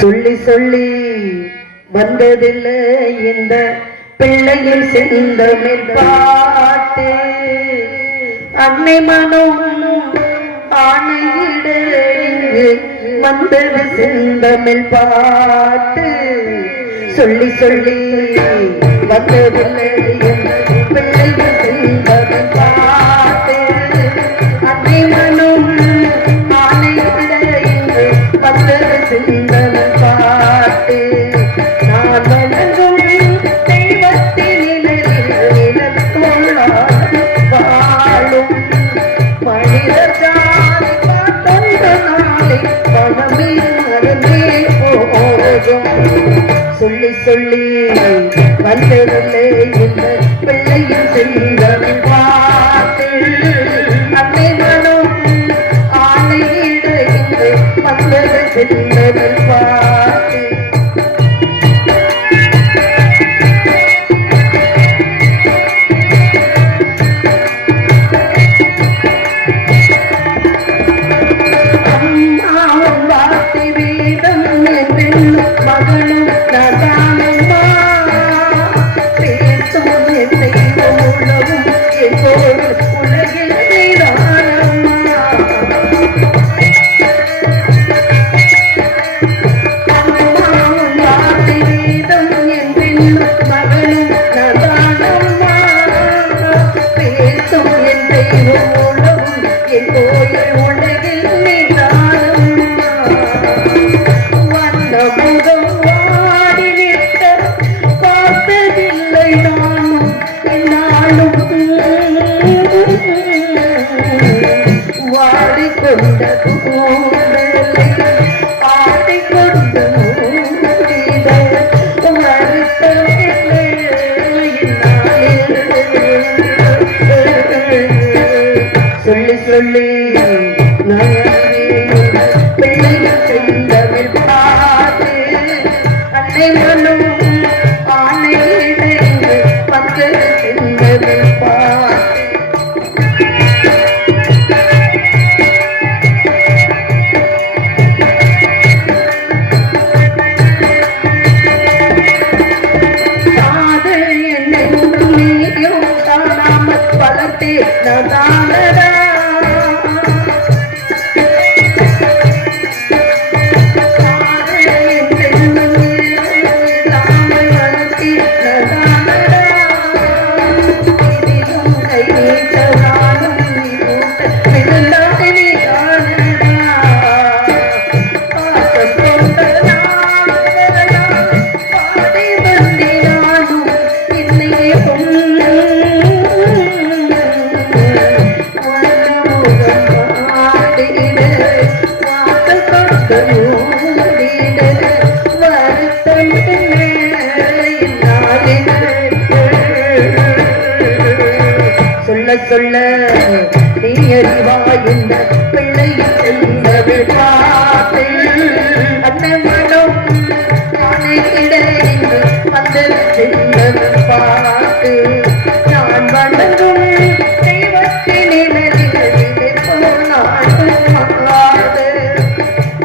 சொல்லி சொல்லி வந்ததில்லை இந்த பிள்ளையின் செந்தமிழ் பாட்டு. அன்னை மனம் ஆணையிட வந்தது செந்தமிழ் பாட்டு. சொல்லி சொல்லி வந்ததில்லை இந்த பிள்ளையின் செந்தமிழ் பாட்டு. அன்னை மனம் ஆணையிட வந்தது செந்தமிழ் பாட்டு. நான் வணங்கும் தெய்வத்தின் நிழலில் வாழும் மனிதர் ஜாதி காத்தொன்ற நாளை மனமே மறந்தே போகும். சொல்லி சொல்லி வந்ததில்லை இந்த பிள்ளையின் செந்தமிழ் பாட்டு. அன்னை மனம் ஆணையிட இன்று வந்தது செந்தமிழ் பாட்டு. சொல்லி சொல்லி பிள்ளைகள் செந்தமிழ் பாட்டு. அன்னை மனம் ஆணையிட வந்தது செந்தமிழ் பாட்டு. காதல் என்னென்றும் நீயும் காணாமல் வளர்த்தே நதானடா. சொல்ல சொல்ல நீ அறிவாய் இந்த பிள்ளையின் செந்தமிழ் பாட்டு. அன்னை மனம் ஆணையிட வந்தது செந்தமிழ் பாட்டு. நான் வணங்கும் தெய்வத்தின் நிழலிலே போனாது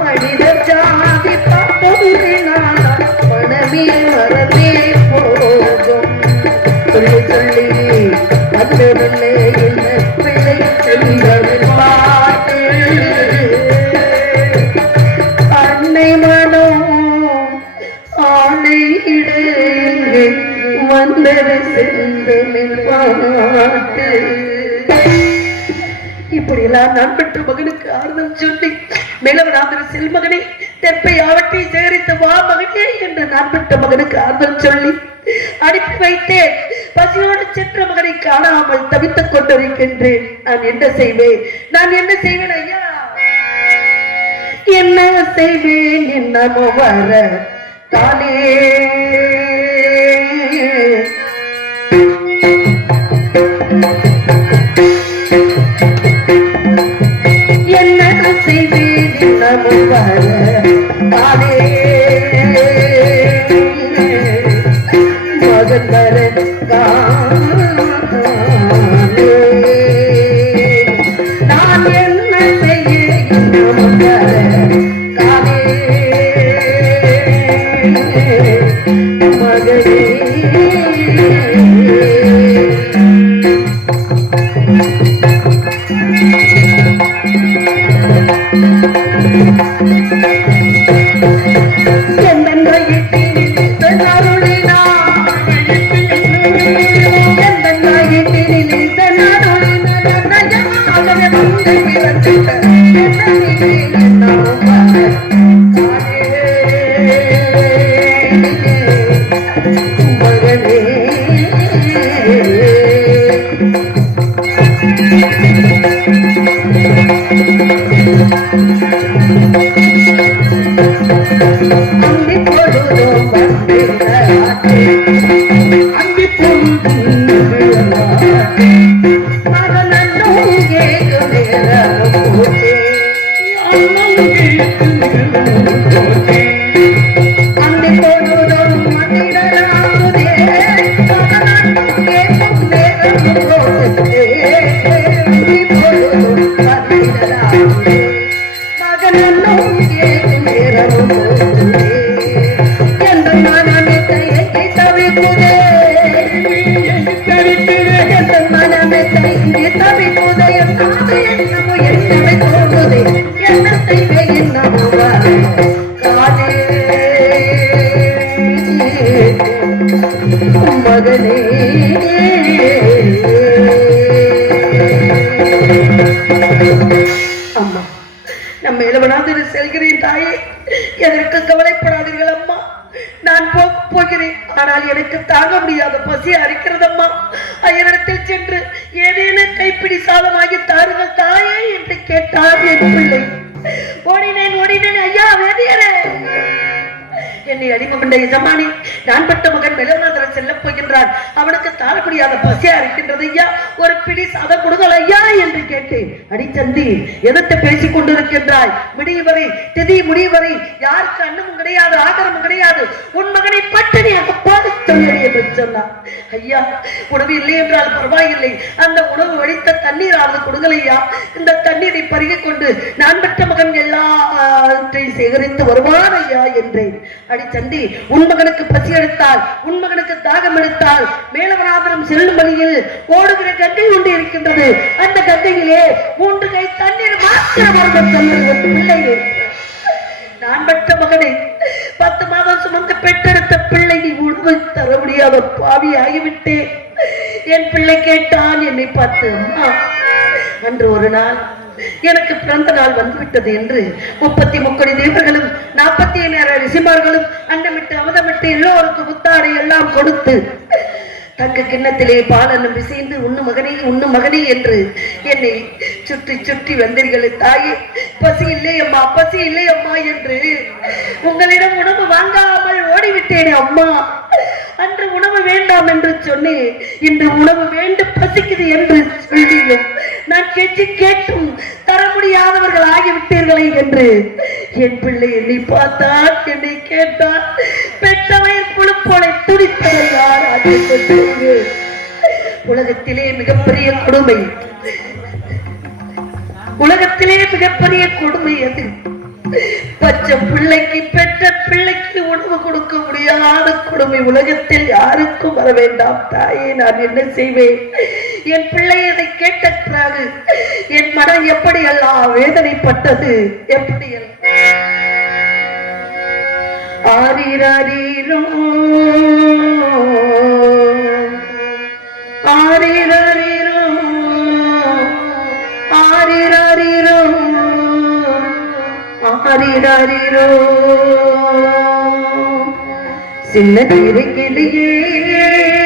மனிதர் ஜாதி பார்த்தோம் மனமே மறந்தே போகும். சொல்லி சொல்லி வந்ததில்லை இந்த பிள்ளையின் செந்தமிழ் பாட்டு. அன்னை மனம் ஆணையிட வந்தது செந்தமிழ் பாட்டு. இப்படியெல்லாம் நான் பெற்ற மகனுக்கு ஆறுதல் சொல்லி மேலவராமர் செல்மகனே தெப்பை ஆவற்றை சேகரித்து வா மகனே என்று நான் பெற்ற மகனுக்கு ஆறுதல் சொல்லி அனுப்பி வைத்தேன். பசியோடு சென்ற மகனை காணாமல் தவித்துக் கொண்டிருக்கின்றேன். நான் என்ன செய்வேன்? நான் என்ன செய்வேன் ஐயா? என்ன செய்வேன்? என்னமோ வர தானே என்ன செய்வேன்? என்னமோ வர தானே மகன் வர நான் என்ன செய்ய காலே அந்தி பொழுதும் வந்திடாதே அந்தி பொழுதும் மகனும் கேட்கும் நேரம் போச்சே அந்தி பொழுதும் வந்திடாதே மகனும் கேட்கும் நேரம் போச்சே அந்தி பொழுதும் வந்திடாதே மகனும் கேட்கும் நேரம் போச்சே என்று மனமே தயங்கி தவிக்குதே என்று மனமே தயங்கி தவிக்குதே என்னமோ என்னமே தோணுதே என்ன செய்வே என்னமோ காதே மகனே அம்மா நம்ம இளவனாதிரு செல்கிறேன் தாயே எதற்கு கவலைப்படாதீர்கள் அம்மா நான் போகிறேன் ஆனால் எனக்கு தாங்க முடியாத பசி அரிக்கிறதம்மா ஐயனிடத்தில் சென்று ஏதேனும் கைப்பிடி சாதமாகி தாருங்கள் தாயே என்று கேட்டார் என் பிள்ளை ஓடினேன் ஐயா வேதியரே என்னை அடிமை கொண்ட எஜமானி நான் பட்ட மகன் மெலவநாதர் செல்ல போகின்றான் அவனுக்கு தாழ முடியாத பசியா இருக்கின்றது ஐயா ஒரு பிடி சாதம் கொடுங்கள் ஐயா என்று கேட்டேன் அடிச்சந்தி எதிர்த்து பேசிக் கொண்டிருக்கின்றாய் முடிவரை திதி முடிவரை யாருக்கு அன்னமும் கிடையாது ஆகரமும் கிடையாது உன் மகனை பட்டினியாக போது சொல்லி என்று சொன்னார் ஐயா உணவு இல்லை என்றால் பரவாயில்லை அந்த உணவு வடித்த தண்ணீராவது கொடுங்கள் ஐயா இந்த தண்ணீரை பருகிக் கொண்டு நான் பெற்ற மகன் எல்லாத்தையும் சேகரித்து வருவான் ஐயா என்றேன் அடிச்சந்தி உன் மகனுக்கு பசி எடுத்தால் உன் மகனுக்கு தாகம் எடுத்தால் மேலவநாதனம் செல்லும் வழியில் ஓடுகிற கங்கை ஒன்று இருக்கின்றது அந்த கங்கையிலே 3 கை தண்ணீர் மாத்திரம் பிள்ளையே நான் பெற்ற மகனை 10 மாதம் சுமந்து பெற்றெடுத்த பிள்ளை நீ உணவு தர முடியாத பாவி ஆகிவிட்டேன் என் பிள்ளை கேட்டான் என்னை பார்த்து அம்மா அன்று ஒரு நாள் எனக்கு பிறந்த நாள் வந்துவிட்டது என்று 33 தேவர்களும் 47 ரிஷிமார்களும் அண்டமிட்டு அமதமிட்டு எல்லோருக்கும் முத்தாடை எல்லாம் கொடுத்து தங்க கிண்ணத்திலே பாலனும் விசைந்து உண்ணு மகனே என்று என்னை சுற்றி சுற்றி வந்தீர்கள் தாயே பசி இல்லை அம்மா என்று உங்களிடம் உணவு வாங்காமல் ஓடிவிட்டேனே அம்மா அன்று உணவு வேண்டாம் என்று சொன்னேன் இன்று உணவு வேண்டும் பசிக்குது என்று சொல்லியும் நான் கேட்டும் தர முடியாதவர்கள் ஆகிவிட்டீர்களே என்று என் பிள்ளை என்னை பார்த்தான் என்னை கேட்டான் பெற்றவயர் புழுப்போலை துடித்ததை யார் உலகத்திலே மிகப்பெரிய கொடுமை அது பச்சை பிள்ளைக்கு பெற்ற பிள்ளைக்கு உணவு கொடுக்க முடியாத கொடுமை உலகத்தில் யாருக்கும் வர வேண்டாம் தாயே நான் என்ன செய்வேன் என் பிள்ளை அதை கேட்ட பிறகு என் மனம் எப்படி எல்லாம் வேதனைப்பட்டது எப்படி ஆரிரோ ஆரிரோ ஆரிரோ சின்ன தீரை கிளியே